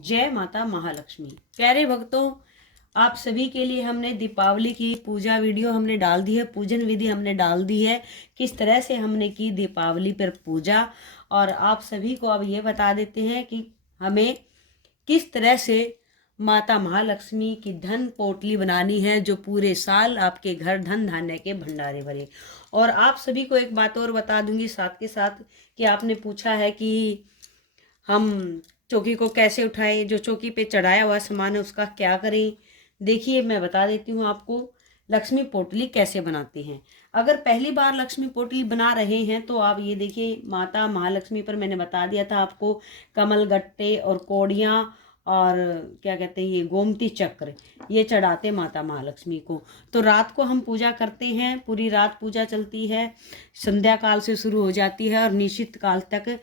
जय माता महालक्ष्मी। प्यारे भक्तों, आप सभी के लिए हमने दीपावली की पूजा वीडियो हमने डाल दी है, पूजन विधि हमने डाल दी है, किस तरह से हमने की दीपावली पर पूजा। और आप सभी को अब ये बता देते हैं कि हमें किस तरह से माता महालक्ष्मी की धन पोटली बनानी है, जो पूरे साल आपके घर धन धान्य के भंडारे भरे। और आप सभी को एक बात और बता दूंगी साथ के साथ, कि आपने पूछा है कि हम चौकी को कैसे उठाएं, जो चौकी पे चढ़ाया हुआ सामान है उसका क्या करें। देखिए, मैं बता देती हूँ आपको लक्ष्मी पोटली कैसे बनाते हैं। अगर पहली बार लक्ष्मी पोटली बना रहे हैं तो आप ये देखिए, माता महालक्ष्मी पर मैंने बता दिया था आपको, कमल गट्टे और कोड़ियाँ और क्या कहते हैं ये गोमती चक्र, ये चढ़ाते माता महालक्ष्मी को। तो रात को हम पूजा करते हैं, पूरी रात पूजा चलती है, संध्या काल से शुरू हो जाती है और निश्चित काल तक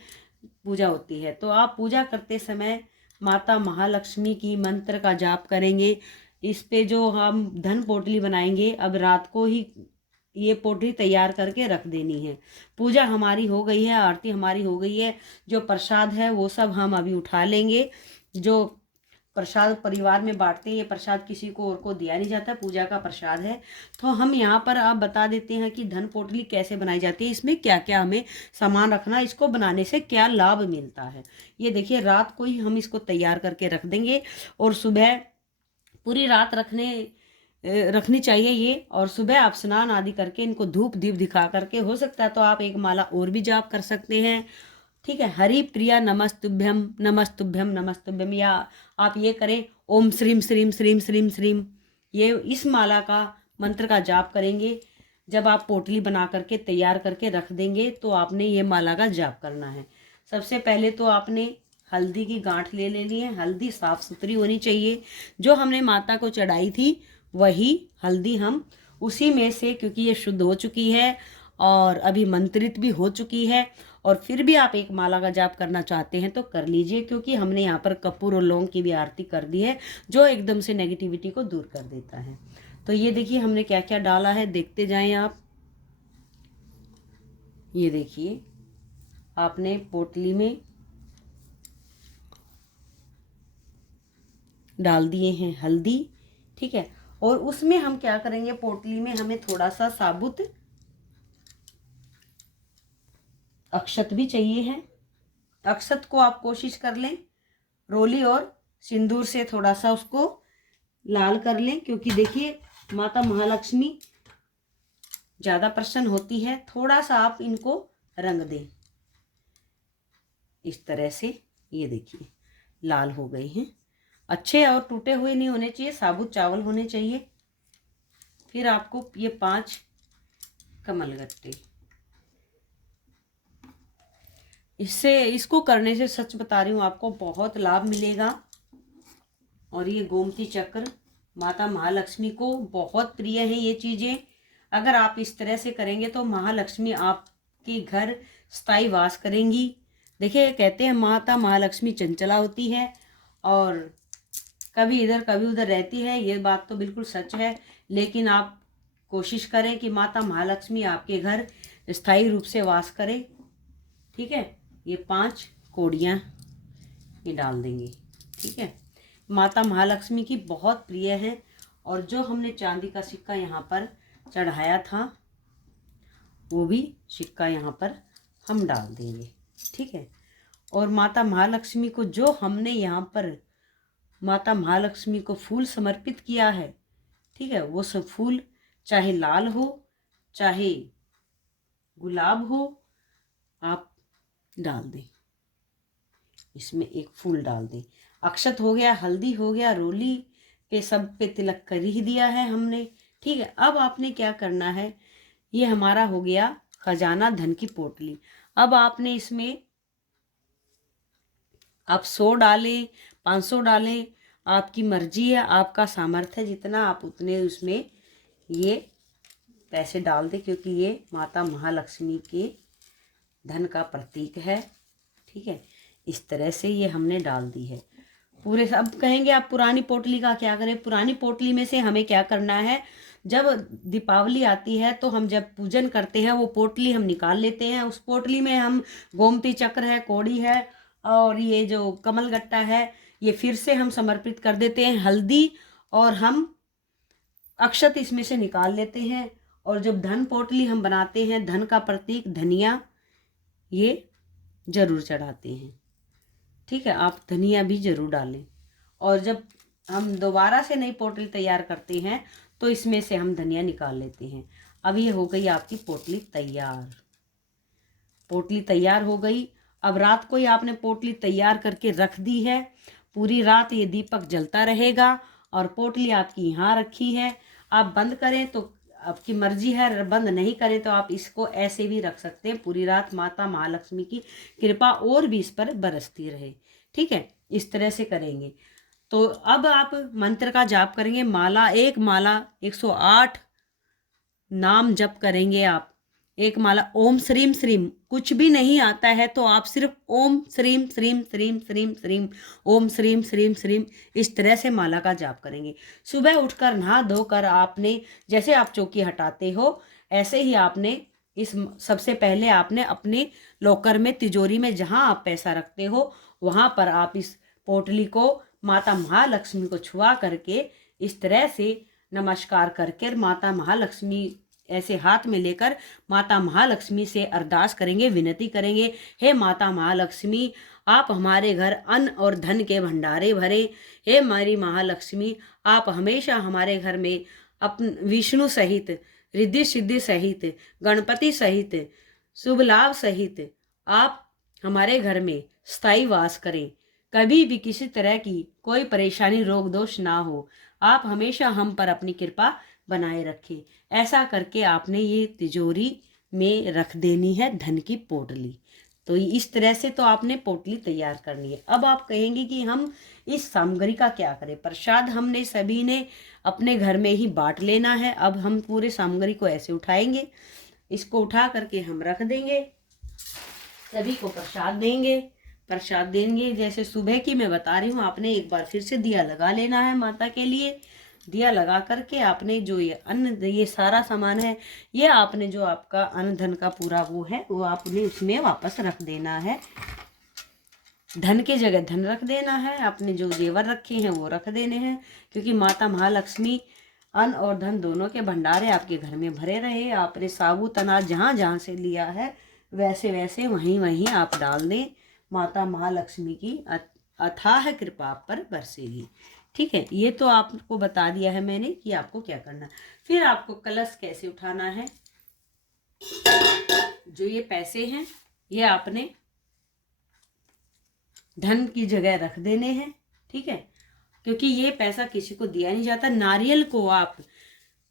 पूजा होती है। तो आप पूजा करते समय माता महालक्ष्मी की मंत्र का जाप करेंगे। इस पे जो हम धन पोटली बनाएंगे, अब रात को ही ये पोटली तैयार करके रख देनी है। पूजा हमारी हो गई है, आरती हमारी हो गई है, जो प्रसाद है वो सब हम अभी उठा लेंगे। जो प्रसाद परिवार में बांटते हैं, ये प्रसाद किसी को और को दिया नहीं जाता, पूजा का प्रसाद है। तो हम यहाँ पर आप बता देते हैं कि धन पोटली कैसे बनाई जाती है, इसमें क्या क्या हमें सामान रखना, इसको बनाने से क्या लाभ मिलता है। ये देखिए, रात को ही हम इसको तैयार करके रख देंगे और सुबह पूरी रात रखनी चाहिए ये। और सुबह आप स्नान आदि करके इनको धूप दीप दिखा करके, हो सकता है तो आप एक माला और भी जाप कर सकते हैं। ठीक है, हरि प्रिया नमस्तुभ्यम नमस्तुभ्यम नमस्तुभ्यम, या आप ये करें ओम श्रीम श्रीम श्रीम श्रीम श्रीम, ये इस माला का मंत्र का जाप करेंगे। जब आप पोटली बना करके तैयार करके रख देंगे तो आपने ये माला का जाप करना है। सबसे पहले तो आपने हल्दी की गांठ ले लेनी है। हल्दी साफ सुथरी होनी चाहिए, जो हमने माता को चढ़ाई थी वही हल्दी हम उसी में से, क्योंकि ये शुद्ध हो चुकी है और अभी मंत्रित भी हो चुकी है, और फिर भी आप एक माला का जाप करना चाहते हैं तो कर लीजिए, क्योंकि हमने यहाँ पर कपूर और लौंग की भी आरती कर दी है, जो एकदम से नेगेटिविटी को दूर कर देता है। तो ये देखिए हमने क्या क्या डाला है, देखते जाएं आप। ये देखिए, आपने पोटली में डाल दिए हैं हल्दी, ठीक है। और उसमें हम क्या करेंगे, पोटली में हमें थोड़ा सा साबुत अक्षत भी चाहिए है। अक्षत को आप कोशिश कर लें रोली और सिंदूर से थोड़ा सा उसको लाल कर लें, क्योंकि देखिए माता महालक्ष्मी ज़्यादा प्रसन्न होती है। थोड़ा सा आप इनको रंग दें इस तरह से। ये देखिए लाल हो गए हैं, अच्छे और टूटे हुए नहीं होने चाहिए, साबुत चावल होने चाहिए। फिर आपको ये 5 कमलगट्टे, इसको करने से सच बता रही हूँ आपको बहुत लाभ मिलेगा। और ये गोमती चक्र माता महालक्ष्मी को बहुत प्रिय है ये चीज़ें। अगर आप इस तरह से करेंगे तो महालक्ष्मी आपके घर स्थायी वास करेंगी। देखिए, कहते हैं माता महालक्ष्मी चंचला होती है और कभी इधर कभी उधर रहती है, ये बात तो बिल्कुल सच है। लेकिन आप कोशिश करें कि माता महालक्ष्मी आपके घर स्थायी रूप से वास करे। ठीक है, ये 5 कोड़ियाँ ये डाल देंगे। ठीक है, माता महालक्ष्मी की बहुत प्रिय है। और जो हमने चांदी का सिक्का यहाँ पर चढ़ाया था वो भी सिक्का यहाँ पर हम डाल देंगे। ठीक है, और माता महालक्ष्मी को जो हमने यहाँ पर माता महालक्ष्मी को फूल समर्पित किया है, ठीक है, वो सब फूल चाहे लाल हो चाहे गुलाब हो, आप डाल दें। इसमें एक फूल डाल दें। अक्षत हो गया, हल्दी हो गया, रोली पे सब पे तिलक कर ही दिया है हमने। ठीक है, अब आपने क्या करना है, ये हमारा हो गया खजाना धन की पोटली। अब आपने इसमें आप 100 डालें 500 डालें, आपकी मर्जी है, आपका सामर्थ्य जितना आप उतने उसमें ये पैसे डाल दें, क्योंकि ये माता महालक्ष्मी के धन का प्रतीक है। ठीक है, इस तरह से ये हमने डाल दी है पूरे। अब कहेंगे आप पुरानी पोटली का क्या करें। पुरानी पोटली में से हमें क्या करना है, जब दीपावली आती है तो हम जब पूजन करते हैं वो पोटली हम निकाल लेते हैं। उस पोटली में हम गोमती चक्र है, कौड़ी है और ये जो कमल गट्टा है, ये फिर से हम समर्पित कर देते हैं हल्दी, और हम अक्षत इसमें से निकाल लेते हैं। और जब धन पोटली हम बनाते हैं, धन का प्रतीक धनिया ये जरूर चढ़ाते हैं। ठीक है, आप धनिया भी जरूर डालें। और जब हम दोबारा से नई पोटली तैयार करते हैं तो इसमें से हम धनिया निकाल लेते हैं। अब ये हो गई आपकी पोटली तैयार। पोटली तैयार हो गई। अब रात को ही आपने पोटली तैयार करके रख दी है। पूरी रात ये दीपक जलता रहेगा और पोटली आपकी यहाँ रखी है। आप बंद करें तो आपकी मर्जी है, बंद नहीं करें तो आप इसको ऐसे भी रख सकते हैं। पूरी रात माता महालक्ष्मी की कृपा और भी इस पर बरसती रहे। ठीक है, इस तरह से करेंगे। तो अब आप मंत्र का जाप करेंगे। एक माला 108 नाम जप करेंगे आप। एक माला ओम श्रीम श्रीम, कुछ भी नहीं आता है तो आप सिर्फ ओम श्रीम श्रीम श्रीम श्रीम श्रीम, ओम श्रीम श्रीम श्रीम, इस तरह से माला का जाप करेंगे। सुबह उठकर नहा धोकर आपने, जैसे आप चौकी हटाते हो ऐसे ही आपने इस सबसे पहले आपने अपने लॉकर में, तिजोरी में, जहां आप पैसा रखते हो वहां पर आप इस पोटली को माता महालक्ष्मी को छुआ करके इस तरह से नमस्कार करके माता महालक्ष्मी ऐसे हाथ में लेकर माता महालक्ष्मी से अरदास करेंगे, विनती करेंगे। हे माता महालक्ष्मी, आप हमारे घर अन्न और धन के भंडारे भरे। हे हमारी महालक्ष्मी, आप हमेशा हमारे घर में विष्णु सहित, रिद्धि सिद्धि सहित, गणपति सहित, शुभ लाभ सहित आप हमारे घर में स्थायी वास करें। कभी भी किसी तरह की कोई परेशानी, रोग दोष ना हो। आप हमेशा हम पर अपनी कृपा बनाए रखें। ऐसा करके आपने ये तिजोरी में रख देनी है धन की पोटली। तो इस तरह से तो आपने पोटली तैयार करनी है। अब आप कहेंगे कि हम इस सामग्री का क्या करें। प्रसाद हमने सभी ने अपने घर में ही बांट लेना है। अब हम पूरे सामग्री को ऐसे उठाएंगे, इसको उठा करके हम रख देंगे, सभी को प्रसाद देंगे। प्रसाद देंगे जैसे सुबह की मैं बता रही हूँ, आपने एक बार फिर से दिया लगा लेना है माता के लिए। दिया लगा करके आपने जो ये अन्न, ये सारा सामान है, ये आपने जो आपका अन्न धन का पूरा वो है वो आपने उसमें वापस रख देना है। धन की जगह धन रख देना है। आपने जो जेवर रखे हैं वो रख देने हैं, क्योंकि माता महालक्ष्मी अन्न और धन दोनों के भंडारे आपके घर में भरे रहे। आपने साबुत अनाज जहाँ जहाँ से लिया है वैसे वैसे वहीं वहीं आप डाल दें। माता महालक्ष्मी की अथाह कृपा आप पर बरसेगी। ठीक है, ये तो आपको बता दिया है मैंने कि आपको क्या करना है। फिर आपको कलश कैसे उठाना है। जो ये पैसे हैं ये आपने धन की जगह रख देने हैं। ठीक है, क्योंकि ये पैसा किसी को दिया नहीं जाता। नारियल को आप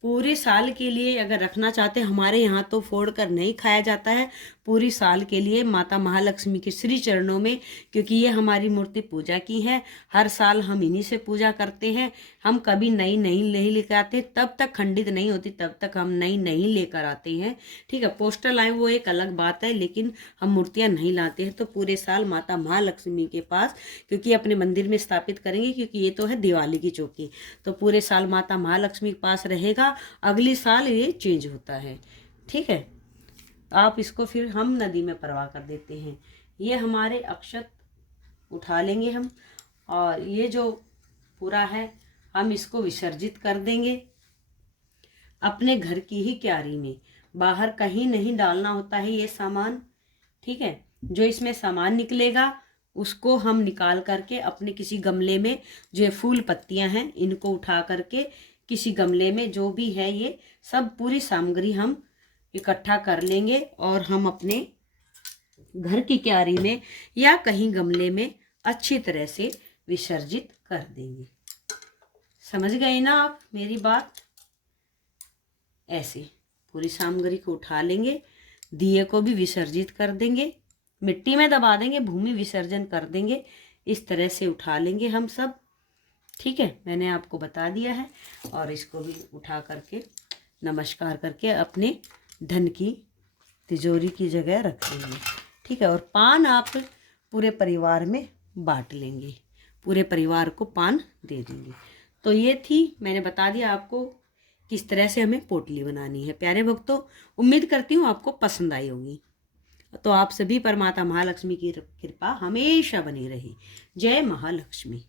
पूरे साल के लिए अगर रखना चाहते हैं, हमारे यहाँ तो फोड़ कर नहीं खाया जाता है, पूरी साल के लिए माता महालक्ष्मी के श्री चरणों में, क्योंकि ये हमारी मूर्ति पूजा की है। हर साल हम इन्हीं से पूजा करते हैं। हम कभी नई नहीं लेकर आते, तब तक खंडित नहीं होती तब तक हम नई नहीं लेकर आते हैं। ठीक है, पोस्टर लाए वो एक अलग बात है, लेकिन हम मूर्तियाँ नहीं लाते हैं। तो पूरे साल माता महालक्ष्मी के पास, क्योंकि अपने मंदिर में स्थापित करेंगे, क्योंकि ये तो है दिवाली की चौकी, तो पूरे साल माता महालक्ष्मी के पास रहेगा। अगली साल ये चेंज होता है। ठीक है, आप इसको फिर हम नदी में प्रवाह कर देते हैं। ये हमारे अक्षत उठा लेंगे हम, और ये जो पूरा है हम इसको विसर्जित कर देंगे अपने घर की ही क्यारी में। बाहर कहीं नहीं डालना होता है ये सामान। ठीक है, जो इसमें सामान निकलेगा उसको हम निकाल करके अपने किसी गमले में, जो फूल पत्तियां हैं इनको उठा करके किसी गमले में, जो भी है ये सब पूरी सामग्री हम इकट्ठा कर लेंगे और हम अपने घर की क्यारी में या कहीं गमले में अच्छी तरह से विसर्जित कर देंगे। समझ गए ना आप मेरी बात। ऐसे पूरी सामग्री को उठा लेंगे, दिए को भी विसर्जित कर देंगे, मिट्टी में दबा देंगे, भूमि विसर्जन कर देंगे। इस तरह से उठा लेंगे हम सब। ठीक है, मैंने आपको बता दिया है। और इसको भी उठा करके नमस्कार करके अपने धन की तिजोरी की जगह रख देंगे। ठीक है, और पान आप पूरे परिवार में बांट लेंगे, पूरे परिवार को पान दे देंगे। तो ये थी, मैंने बता दिया आपको किस तरह से हमें पोटली बनानी है। प्यारे भक्तों, उम्मीद करती हूँ आपको पसंद आई होगी। तो आप सभी पर माता महालक्ष्मी की कृपा हमेशा बनी रही। जय महालक्ष्मी।